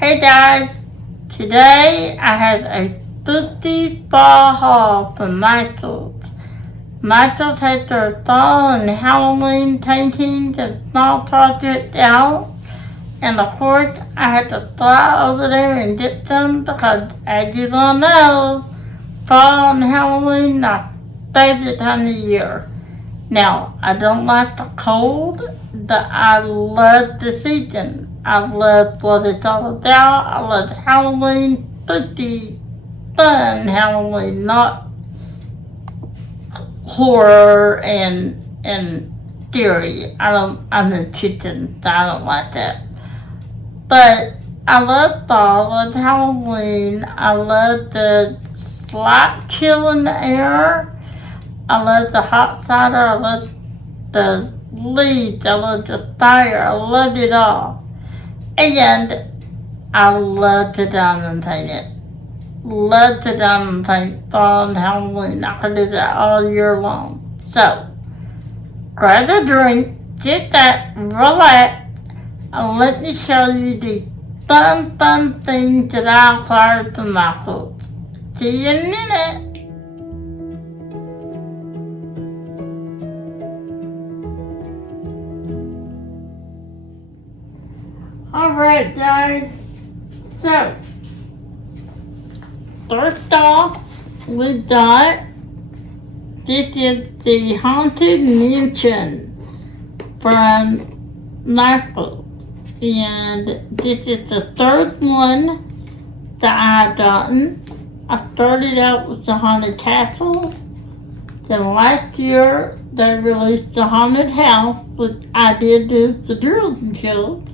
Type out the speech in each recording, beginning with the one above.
Hey guys, today I have a 50s ball haul from Michael's. Michael's had their fall and Halloween paintings and small projects out. And of course, I had to fly over there and get some because, as you all know, fall and Halloween are my favorite time of year. Now, I don't like the cold, but I love the season. I love what it's all about. I love Halloween, spooky, fun Halloween, not horror and scary. I'm a chicken, so I don't like that. But I love fall, I love Halloween. I love the slight chill in the air. I love the hot cider. I love the leaves. I love the fire. I love it all. And I love to diamond paint it. Love to diamond paint fall and Halloween. I can do that all year long. So, grab a drink, sit back, relax, and let me show you the fun things that I acquired from Michael's. See you in a minute. Alright guys, so first off we got, this is the Haunted Mansion from Michael, and this is the third one that I've gotten. I started out with the Haunted Castle, then last year they released the Haunted House, which I did do the drills and chills.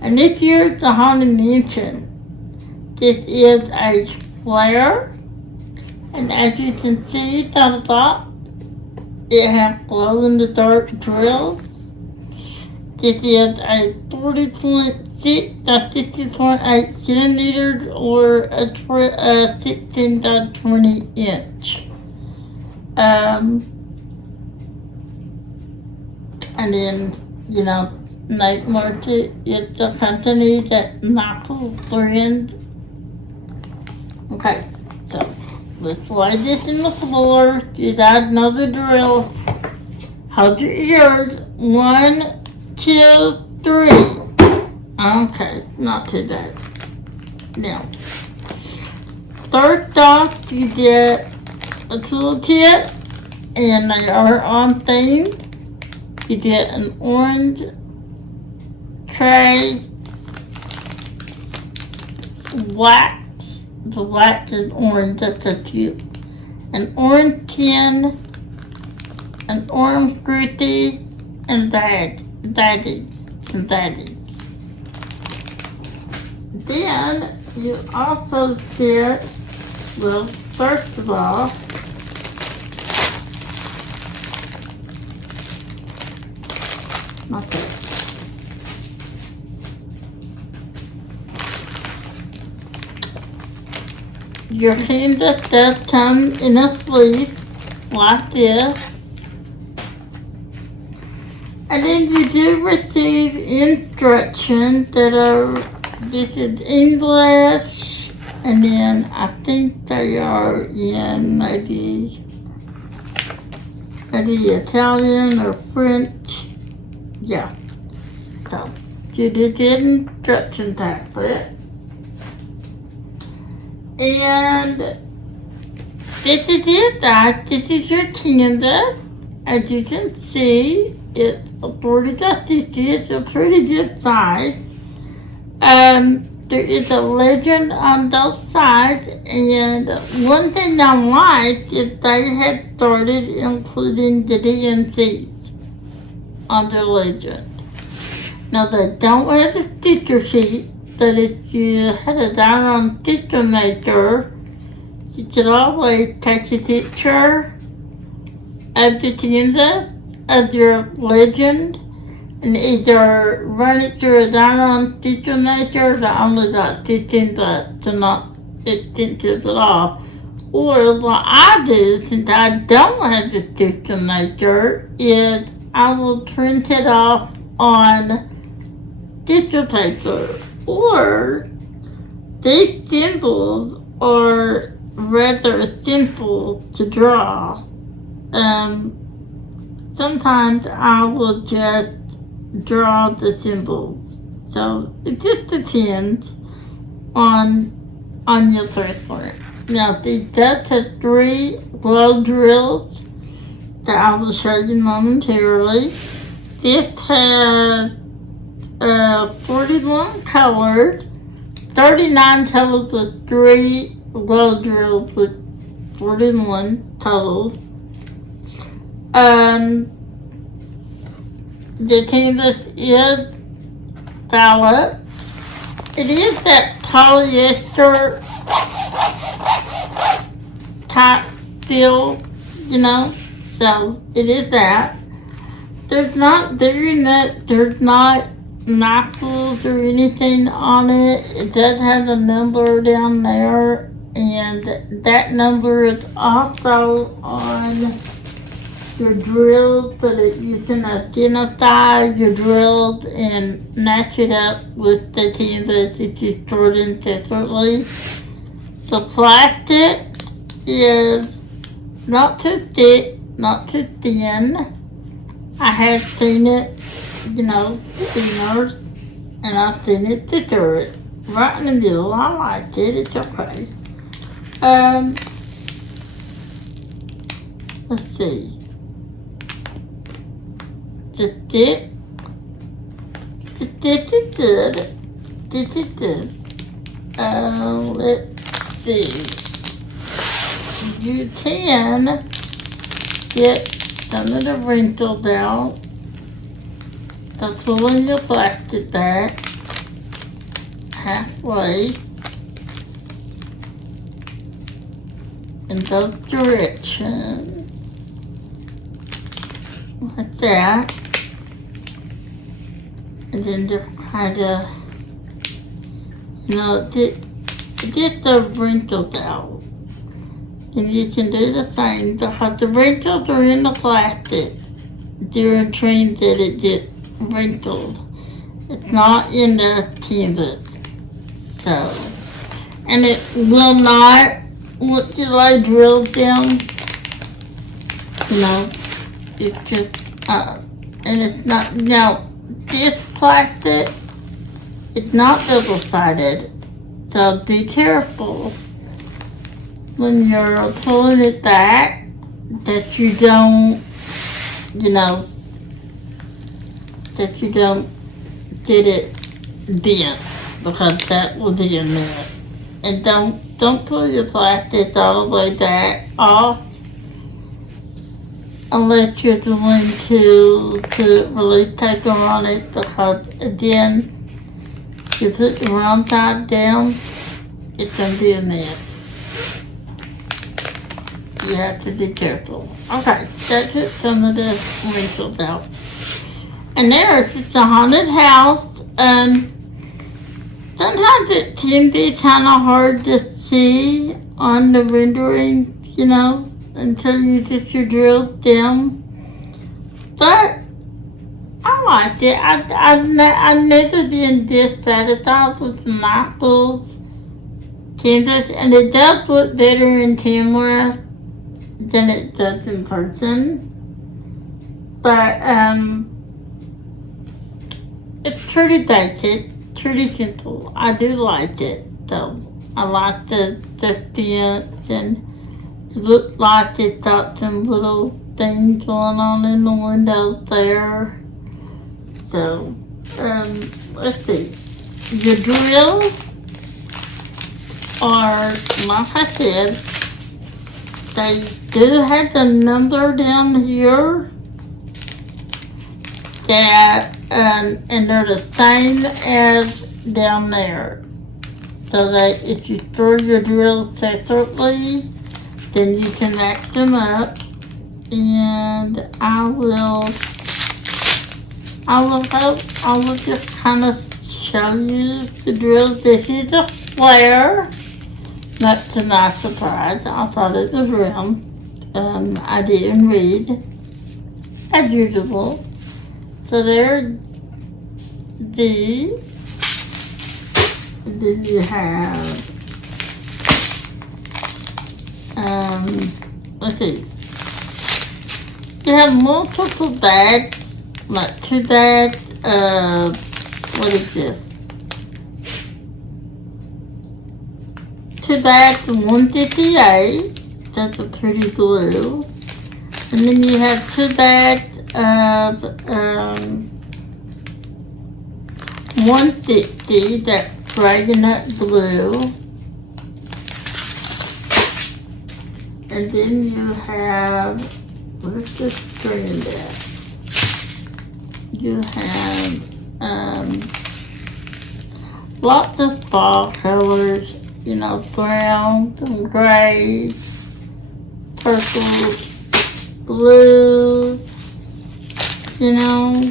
And this year's the Haunted Mansion. This is a flare, and as you can see at the top, it has glow-in-the-dark drills. This is a 40.6 by 60.8 centimeters or a 16 by 20 inch. And then, Night Market is the company that Michael brand. Okay, so let's lay this in the floor. You guys know the drill. Hold your ears. 1, 2, 3. Okay, not too bad. Now, first off, you get a toolkit, and they are on theme. You get an orange tray, wax, the wax is orange, that's a tube, an orange tin, an orange gritty, and batting. Then you also get, well, first of all, not that. Your canvas does come in a sleeve like this. And then you do receive instructions that are, this is English, and then I think they are in maybe Italian or French. Yeah. So, you did the instruction tablet. And this is it, guys. This is your canvas. As you can see, it's a 40 by 60. It's a pretty good size. There is a legend on both sides, and one thing I like is they had started including the DNCs on their legend. Now they don't have a sticker sheet, but if you had a down-on sticker maker, you could always take a picture of the canvas of your legend and either run it through a down-on sticker maker that only got 15 bucks to not expensive at all. Or what I do, since I don't have the sticker maker, is I will print it off on sticker paper. Or these symbols are rather simple to draw. Sometimes I will just draw the symbols. So it just depends on your person. Now the does have 3 glow drills that I will show you momentarily. This has 41 colors, 39 totals with 3 glow drills with 41 totals. The canvas is Fallon. It is that polyester type feel, you know, so it is that. There's not knuckles or anything on it. It does have a number down there, and that number is also on your drills so that you can identify your drills and match it up with the canvas that you stored in separately. The plastic is not too thick, not too thin. I have seen it, you know, thinner, and I've seen it thicker. Right in the middle. I like it. It's okay. Let's see. The stick is good. This is good. Let's see. You can get some of the wrinkles out. So pull in your plastic back halfway in both directions. Like that. And then just kind of, you know, get the wrinkles out. And you can do the same because the wrinkles are in the plastic during transit. It gets wrinkled. It's not in the canvas. So, and it will not, once you lay drilled down, you know, it's just, and it's not, now, this plastic is not double-sided, so be careful when you're pulling it back that you don't, you know, that you don't get it bent, because that will be a mess. And don't pull your plastic all the way back off unless you're going to really take on it, because again, if you put the wrong side down, it's going to be a mess. You have to be careful. Okay, that took some of the wrinkles out. And there's just a haunted house. Sometimes it can be kind of hard to see on the rendering, you know, until you get your drill down. But I liked it. I never been this satisfied with the knuckles canvas, and it does look better in camera than it does in person. But it's pretty basic, pretty simple. I do like it though. I like the dents, and it looks like it's got some little things going on in the windows there. So, let's see. The drills are, like I said, they do have the number down here that, and they're the same as down there. So that if you store your drills separately, then you can match them up. And I will just kind of show you the drills. This is a square. That's a nice surprise. I thought it was round. I didn't read, as usual. So there are these. And then you have, let's see. You have multiple dads, like 2 dads, what is this? 2 dads and 158, that's a pretty glue. And then you have 2 dads of 160, that dragonette glue. And then you have, where's the strand at? You have lots of fall colors, you know, brown, gray, purple, blue, you know.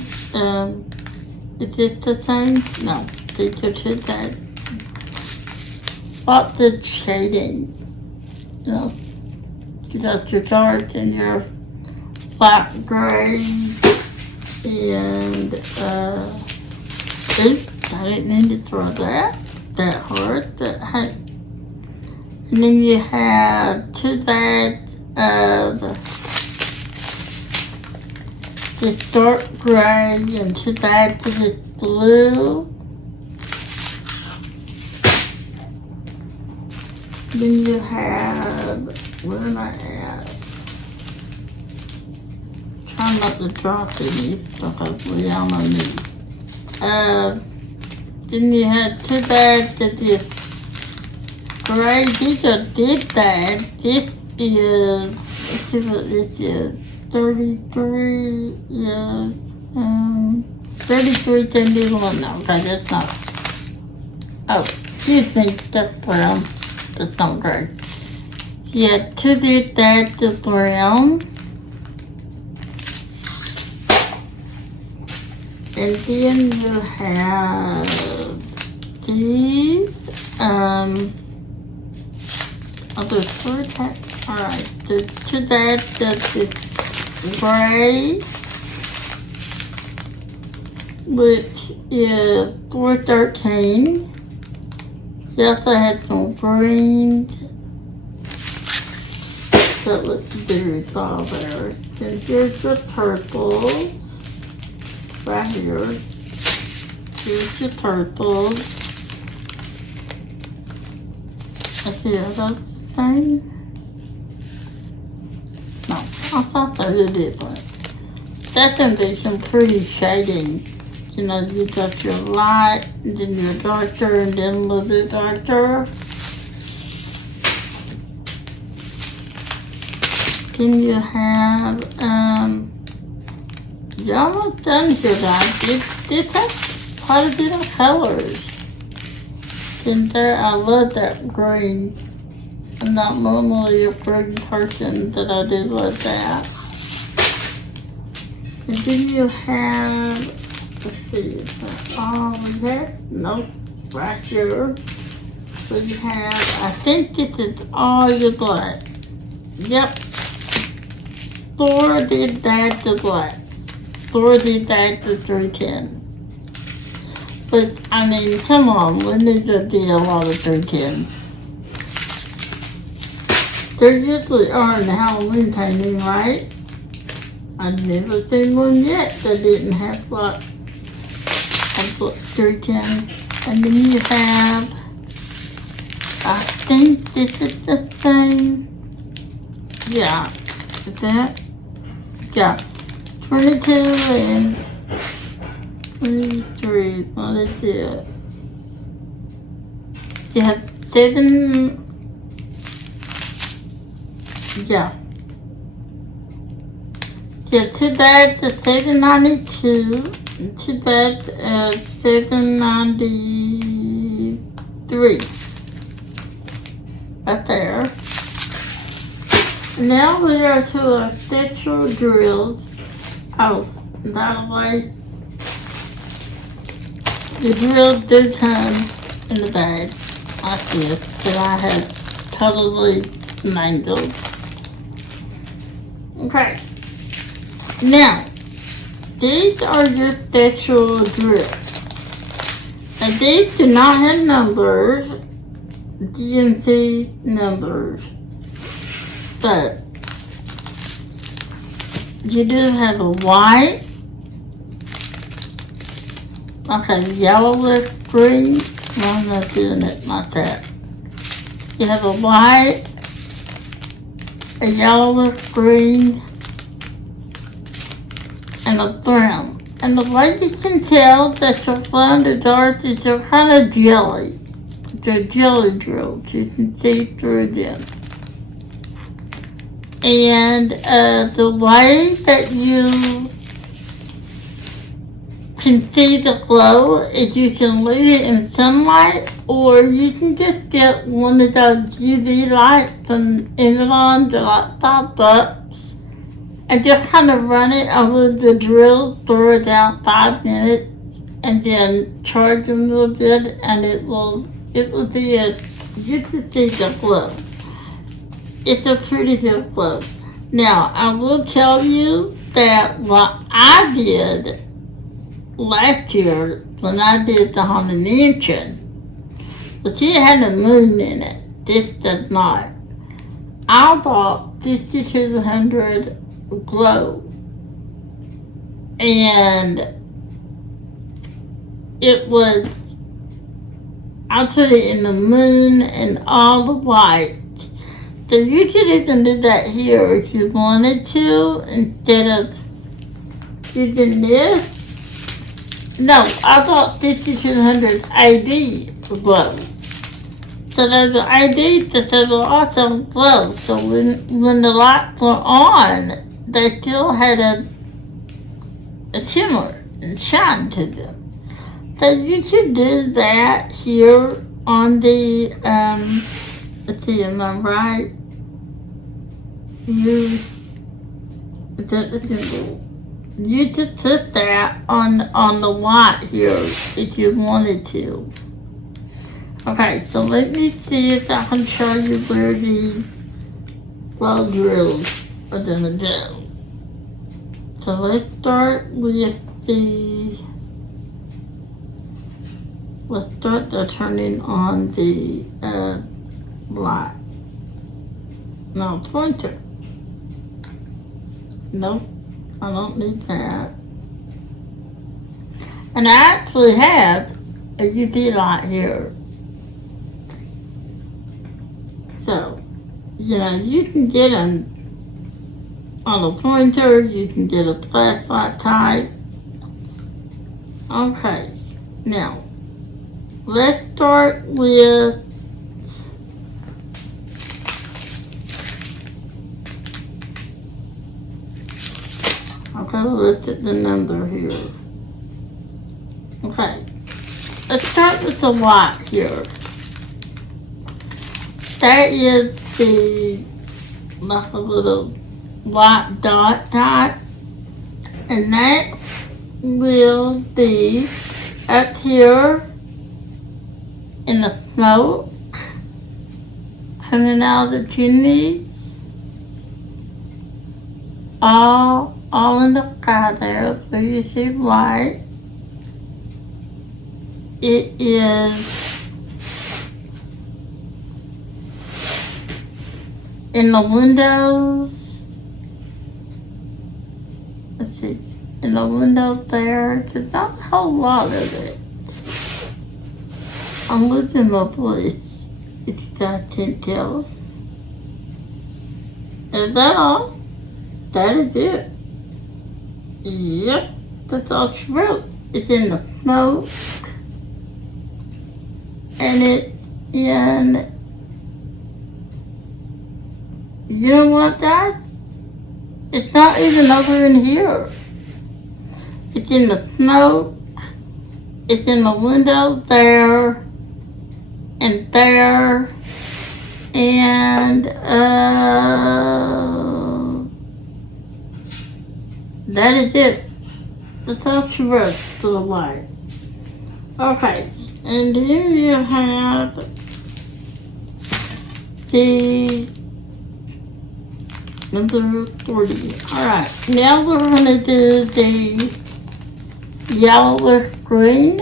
Is it the same? No, these are 2 dads. Lots of shading, you know. You got your dark and your black gray, and oops, I didn't need to throw that hard, and then you have 2 dads of this dark gray and 2 dads of this blue. Then you have, where am I at? Try not to drop any because we all know me. Then you have 2 dads of this gray. These are this dad. This is, let's see what this is. 33, yeah, 3371. No, okay, that's not. Oh, excuse me, that's brown. That's not gray. Yeah, 2 dads of brown. And then you have these, there's 4 dads. Alright, there's 2 dads of this gray, which is 413. You also had some green. That looks very tall there. And here's the purple. Right here. Here's the purple. Let's see, are those the same? No, I thought they were different. That's gonna be some pretty shading. You know, you got your light, and then your darker, and then a little bit darker. Then you have, you're almost done here, guys. This has quite a bit of colors. Then there, I love that green. I'm not normally a green person, but I do love that. And then you have, let's see, is that all we have? Nope, right here. So you have, I think this is all your black. Yep. 4 dads of black. 4 dads of 310. But, I mean, come on, we need to do a lot of 310. There usually are in the Halloween painting, right? I've never seen one yet that didn't have black. 310. And then you have, I think this is the same. Yeah. Is that? Yeah. 22 and 23. What is it? You have 7. Yeah. You have 2 dads of 792 and 2 dads of 793. Right there. Now we are to our sexual drills. Oh, by the way, the drills do come in the bag like this that I have totally mangled. Okay. Now, these are your special drills. And these do not have numbers, GNC numbers, but you do have a white, like a yellowish green. Well, I'm not doing it like that. You have a white, a yellowish green, and a brown. And the way you can tell that they're glow in the dark is they're kind of jelly. They're jelly drills. You can see through them. And the way that you can see the glow is you can leave it in sunlight, or you can just get one of those UV lights from Amazon. They're like $5. And just kind of run it over the drill, throw it out 5 minutes, and then charge them a little bit, and it will be you can see the glow. It's a pretty good glow. Now, I will tell you that what I did last year when I did the Haunted Mansion, but it had a moon in it. This does not. I bought 5200 glow, and it was, I put it in the moon and all the white. So you could even do that here if you wanted to, instead of using this. No, I bought 5200 AD glow. So there's an AD that there's also glow. So when the lights were on, they still had a shimmer and shine to them. So you could do that here on the, let's see, am I right? You could put that on the white here if you wanted to. Okay, so let me see if I can show you where these glow drills are gonna go. So let's start with let's start the turning on the light. No, pointer. Nope, I don't need that. And I actually have a UV light here. So, you know, you can get them on a pointer, you can get a flashlight type. Okay, now, let's start with okay, let's hit the number here. Okay, let's start with the white here. That is the, like a little white dot type, and that will be up here in the smoke coming out of the chimneys, all in the sky there, so you see white. It is in the windows. Let's see, in the windows there, there's not a whole lot of it. I'm losing my voice, if you guys can't tell. Is that all? That is it. Yep, that's all she wrote. It's in the smoke, and it's in, you know what, guys? It's not even over in here. It's in the smoke, it's in the windows there, and there, and that is it. That's all she wrote to the light. Okay, and here you have the number 40. Alright, now we're going to do the yellowish green.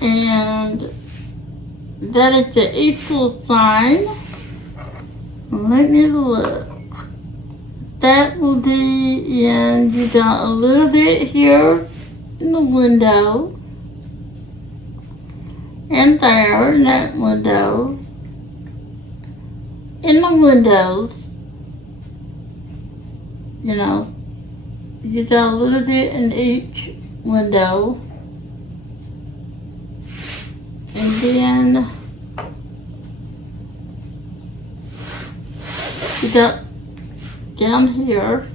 And that is the equal sign. Let me look. That will be, and you got a little bit here in the window. And there in that window. In the windows, you know, you got a little bit in each window. And then you got down here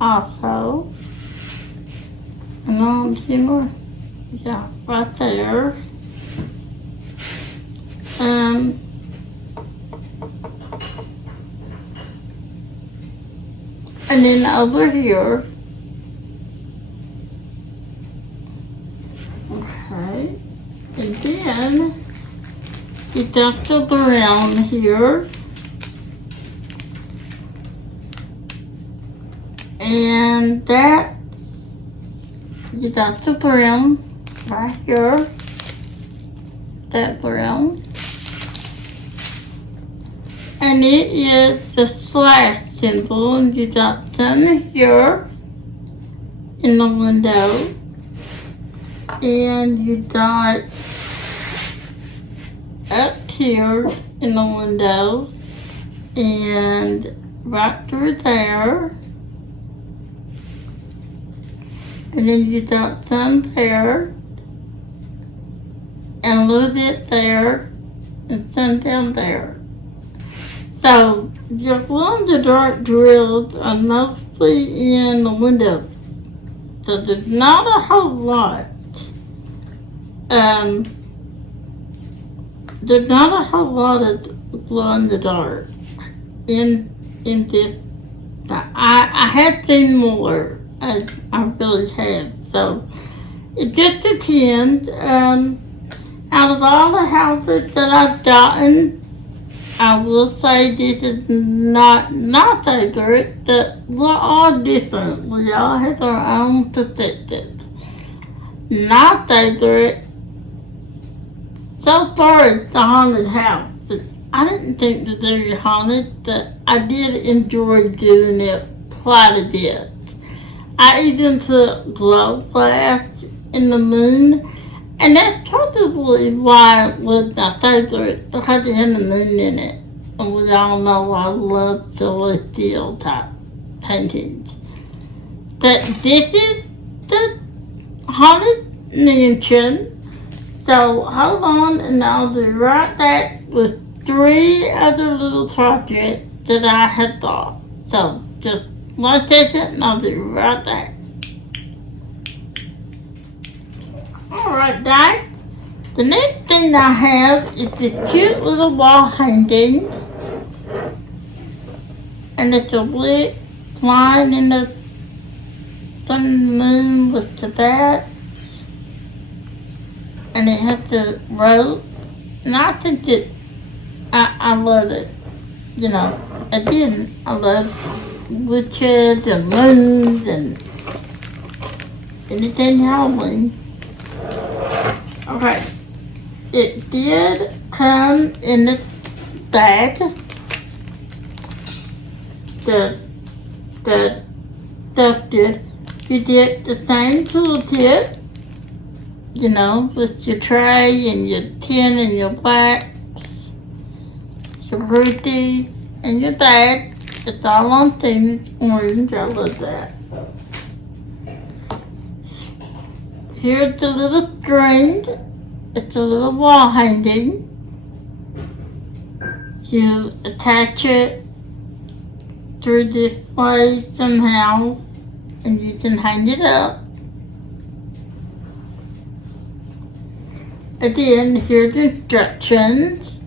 also. And then a few more. Yeah, right there. And then over here. Okay. And then you got the brown here. And that you got the brown right here. That brown. And it is the slash symbol, and you got some here in the window. And you got up here in the window. And right through there. And then you got some there. And a little bit there. And some down there. So, your glow-in-the-dark drills are mostly in the windows. So, there's not a whole lot. There's not a whole lot of glow-in-the-dark in this. I have seen more. I really have. So, it just depends. Out of all the houses that I've gotten, I will say this is not my favorite, but we're all different. We all have our own perspectives. My favorite, so far, it's a haunted house. I didn't think that they were haunted, but I did enjoy doing it quite a bit. I even put glow glass in the moon. And that's probably why it was my favorite, because it had the moon in it. And we all know I love celestial type paintings. But this is the haunted mansion. So hold on, and I'll be right back with 3 other little projects that I had thought. So just 1 second, and I'll be right back. Alright guys, the next thing I have is this cute little wall hanging. And it's a wick flying in the sun and the moon with the bats. And it has the rope. And I think that I love it. You know, again, I love witches and moons and anything Halloween. Okay, it did come in the bag. The stuff did. You did the same toolkit, you know, with your tray and your tin and your wax, your fruities, and your bag. It's all on theme. It's orange. I love that. Here's the little string. It's a little wall hanging. You attach it through this way somehow, and you can hang it up. Again, here's instructions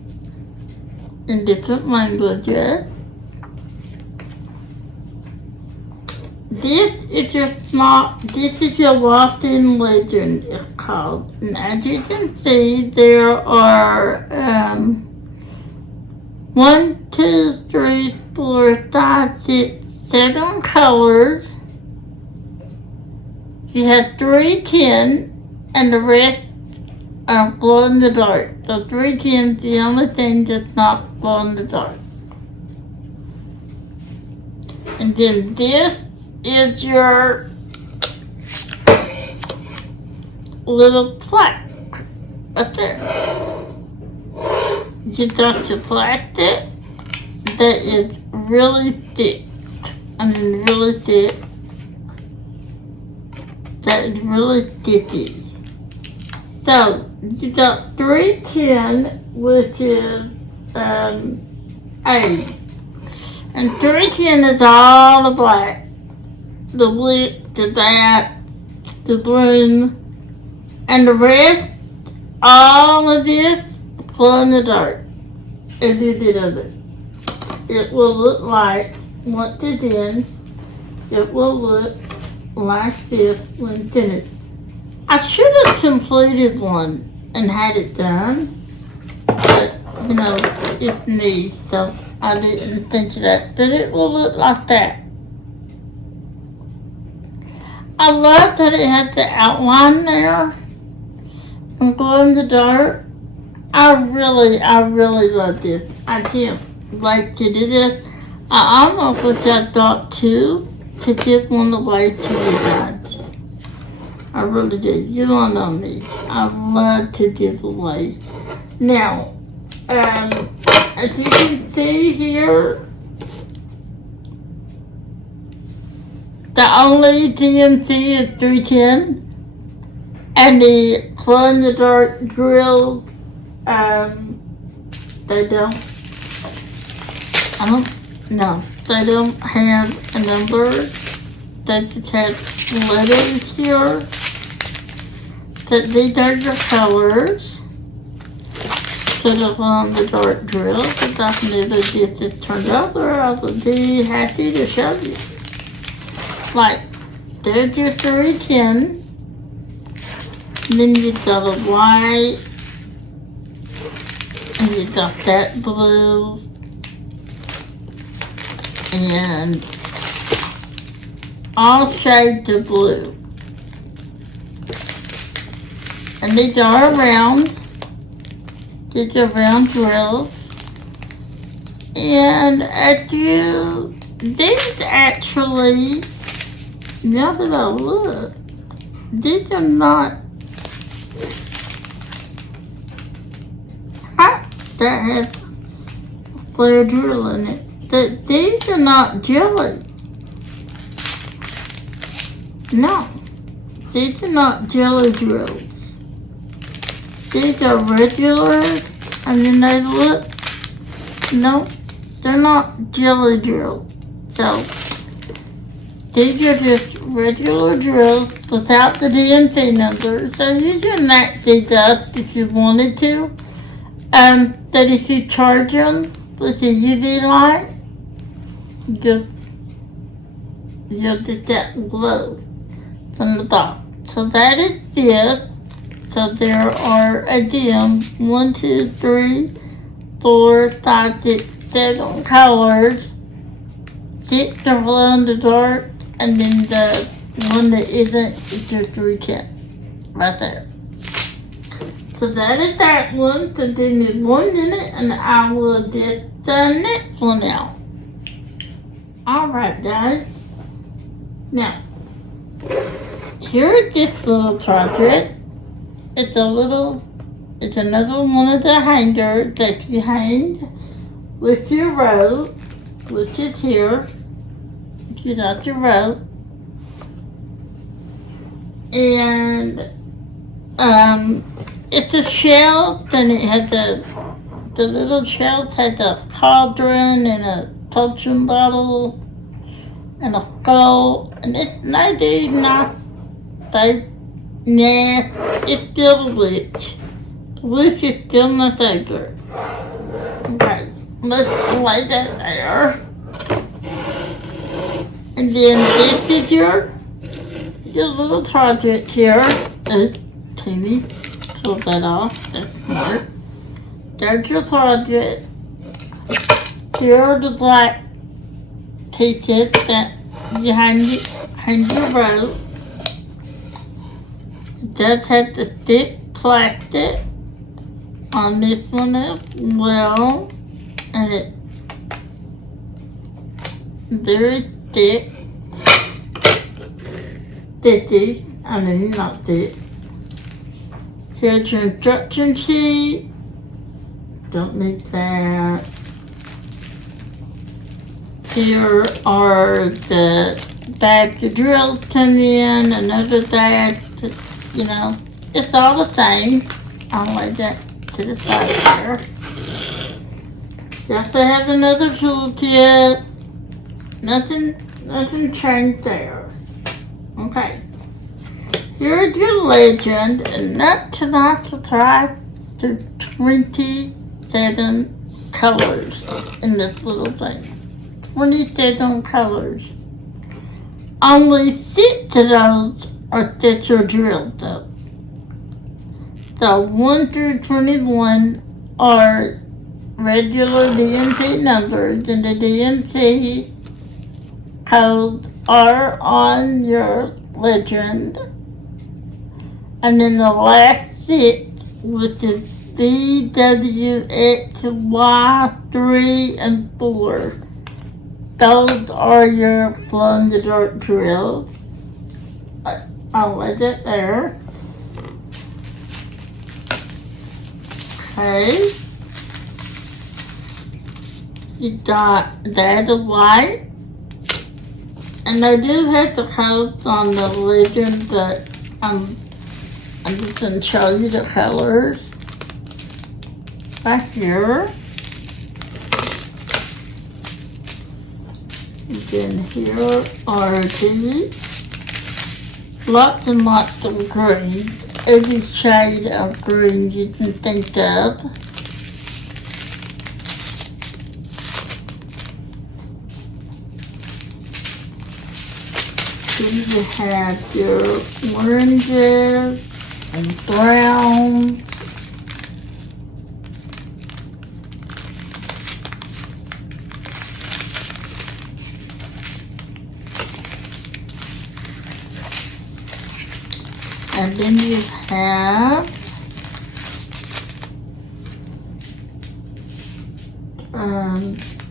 in different languages. This is your walk-in legend, it's called. And as you can see, there are 1, 2, 3, 4, 5, 6, 7 colors. You have 3 tin, and the rest glow in the dark. The 310's the only thing that's not glow in the dark. And then this is your little plaque right there. You got your plastic that is really thick. And then really thick. That is really thicky. So you got 310, which is A. And 310 is all the black. The blue, the that, the green, and the rest, all of this, glow in the dark. If you did it. It will look like, once it's in, it will look like this when finished. I should have completed one and had it done, but you know, it needs, so I didn't think of that. But it will look like that. I love that it had the outline there and glow in the dark. I really love this. I can't wait to do this. I almost wish I thought too to get one of the way to you guys. I really did. You don't know me. I love to give away. Now, as you can see here, the only DMC is 310, and the glow in the dark grills, they don't have a number. They just have letters here. That these are your colors. So the glow in the dark drill. Because I knew that this is turned out, or I would be happy to show you. Like, there's your 310. Then you got a white. And you got that blue. And all shades of blue. And these are round. These are round drills. And these actually, now that I look, these are not that has flare drill in it. These are not jelly. No, these are not jelly drills. These are regular, and then they look, no, they're not jelly drills. So, these are just regular drills without the DMC number. So you can act these up if you wanted to. That if you charge them with a UV light, you'll get that glow from the top. So that is this. So there are, again, 1, 2, 3, 4, 5, 6, 7 colors. 6 are glow in the dark, and then the one that isn't is your 310 right there. So that is that one. So then there's one in it, and I will get the next one out. Alright, guys. Now, here's this little project. It's another one of the hangers that you hang with your rope, which is here. You got your rope. And, it's a shelf, and it has the little shelf has a cauldron and a potion bottle and a skull, and it's still a witch. The witch is still my favorite. Okay, let's lay that there. And then this is your little project here. Teeny. Pull that off. That's smart. There's your project. Here are the black pieces that you hang your rope. It does have the stick plastic on this one as well, and it's very thick. Thicky, I mean not thick. Here's your instruction sheet. Don't need that. Here are the bags the drills come in, another bag, you know, it's all the same. I'll lay that to the side there. You also have another toolkit. Nothing changed there. Okay. Here's your legend, and not tonight to try to 27 colors in this little thing. 27 colors. Only 6 of those are that you're drilled though. So 1 through 21 are regular DMC numbers, and the DMC codes are on your legend. And then the last 6, which is D, W, X, Y, 3, and 4. Those are your glow in the dark drills. I'll let it there. Okay. You got that white. And I do have the codes on the legend that I'm just going to show you the colors. Back here. And then here are these. Lots and lots of greens. Every shade of green you can think of. Then you have your oranges and browns. And then you have I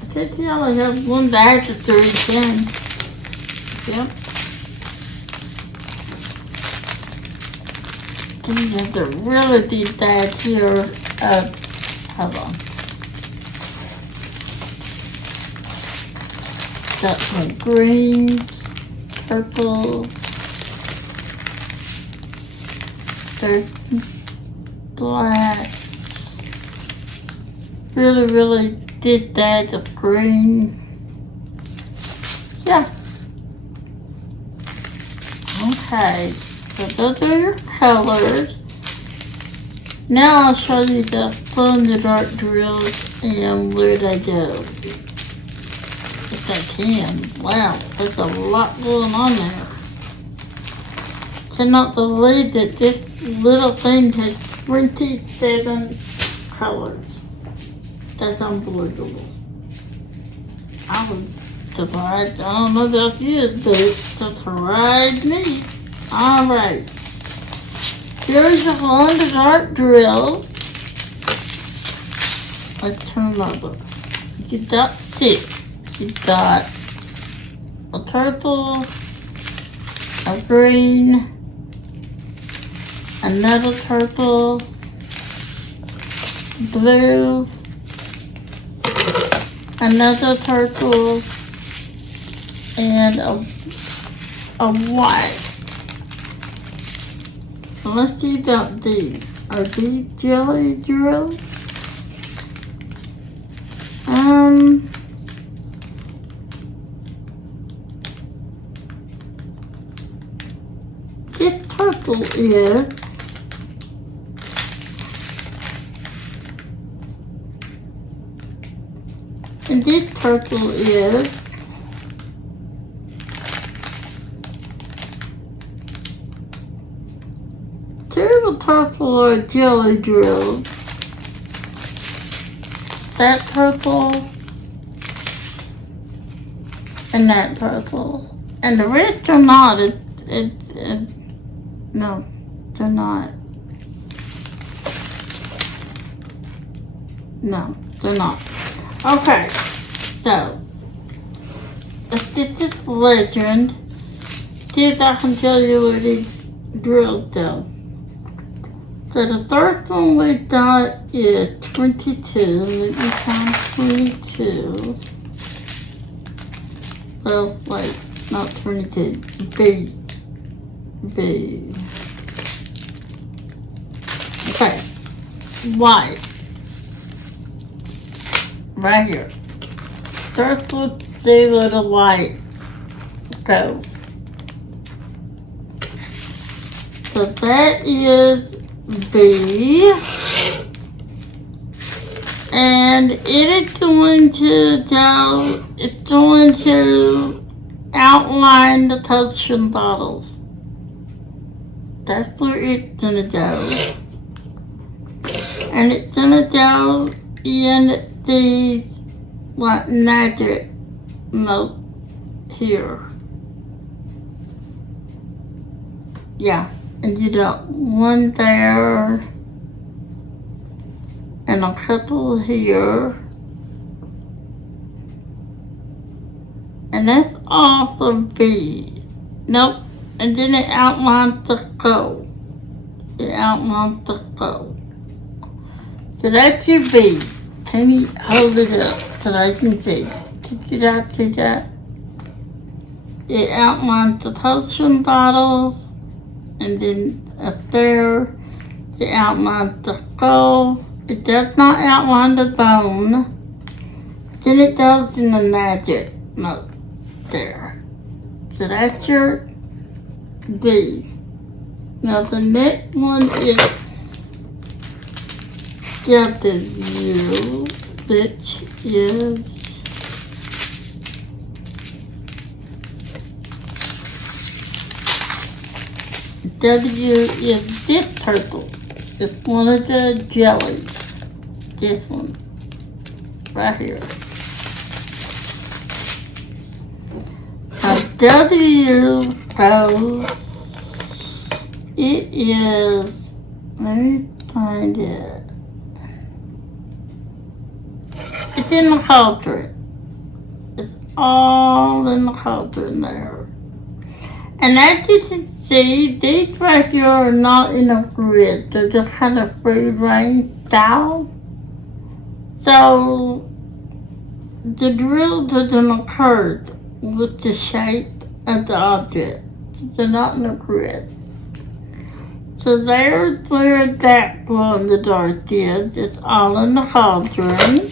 think you only have one bag to 3 again. Yep. And there's a really deep bag here of, hold on. Got some greens, purple, there's black. Really deep bag of green. Yeah. Okay. So those are your colors. Now I'll show you the glow in the dark drills and where they go. If I can. Wow, there's a lot going on there. Cannot believe that this little thing has 27 colors. That's unbelievable. I was surprised. I don't know about you, but it surprised me. Alright, here's the glow in the dark drill. Let's turn it over. You got 6. You got a purple, a green, another purple, blue, another purple, and a white. Let's see about these. Are these jelly drills? This purple is and this purple is terrible purple or jelly drills. That purple and that purple. And the rest are not. No, they're not. No, they're not. Okay, so this is legend. See if I can tell you what it's drilled though. So the first one we got is 22. Let me find 22. Well, wait, not 22. B. Okay, white. Right here. Starts with the little light goes. So that is B. And it is going to go, it's going to outline the potion bottles. That's where it's gonna go. And it's gonna go in these like magic note here. Yeah, and you got one there and a couple here. And that's off of B. Nope. And then it outlines the goal. It outlines the goal. So that's your B. Can you hold it up so I can see? Did you not see that? It outlines the potion bottles. And then up there, it outlines the skull. It does not outline the bone. Then it goes in the magic mode there. So that's your D. Now the next one is W, which is W is this purple. It's one of the jellies. This one. Right here. W goes, it is, let me find it. It's in the cauldron. It's all in the cauldron there. And as you can see, these right here are not in a grid. They're just kind of free range style. So the drill doesn't occur with the shape of the object. They're not in a grid. So there's where that glow in the dark is. It's all in the cauldron.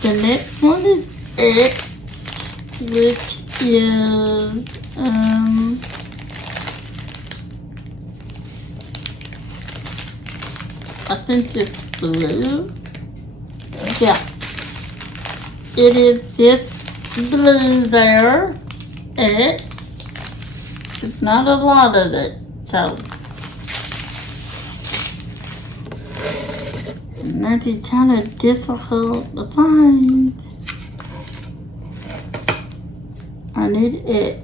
The next one is X, which is I think it's blue. Yeah. It is this blue there. It's not a lot of it, so and that is kind of difficult to find. I need X.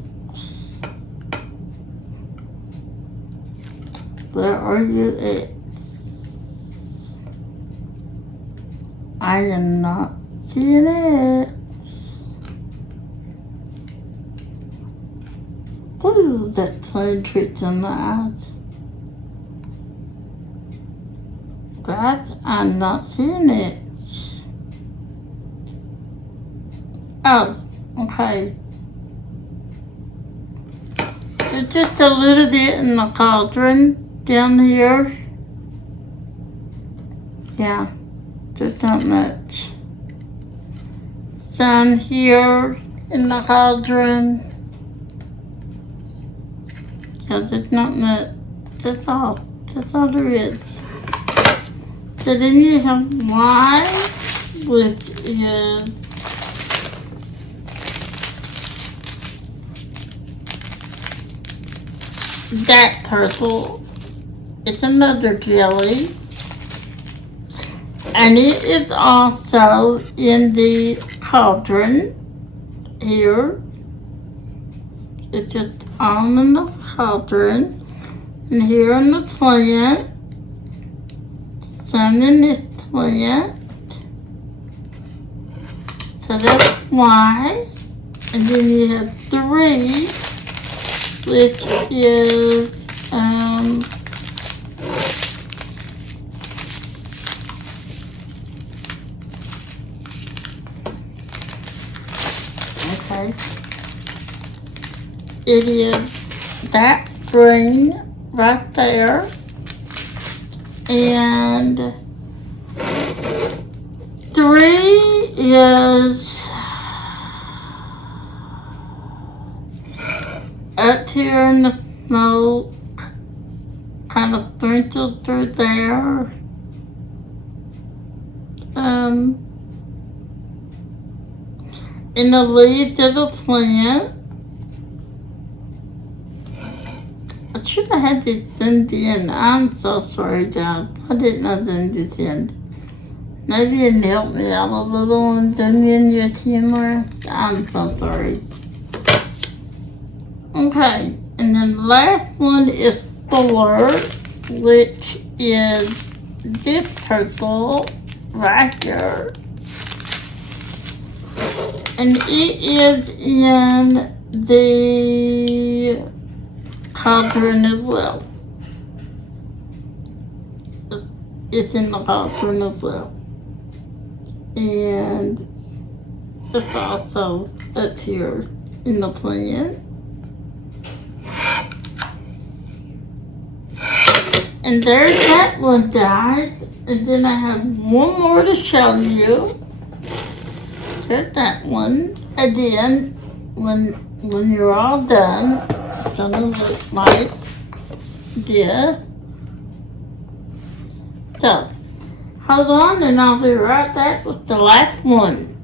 Where are you, X? I am not seeing it. What is that playing tricks on my eyes? That I'm not seeing it. Oh, okay. It's just a little bit in the cauldron down here. Yeah, just not much. Some here in the cauldron. Because it's not much. That's all. That's all there is. So then you have Y, which is that purple. It's another jelly. And it is also in the cauldron here. It's just all in the cauldron. And here in the plant. Some in this plant. So that's Y. And then you have 3, which is, okay. It is that green right there. And 3 is up here in the smoke, kind of sprinkled through there. In the leaves of the plant. I should have had this sent in. I'm so sorry, guys. I didn't know this in. Maybe you can help me out a little and send in your humor. I'm so sorry. Okay, and then the last one is 4, which is this purple right here. And it is in the cauldron as well. It's in the cauldron as well. And it's also up here in the plant. And there's that one, guys. And then I have one more to show you. There's that one. Again, when you're all done, it's gonna look like this. So, hold on and I'll be right back with the last one.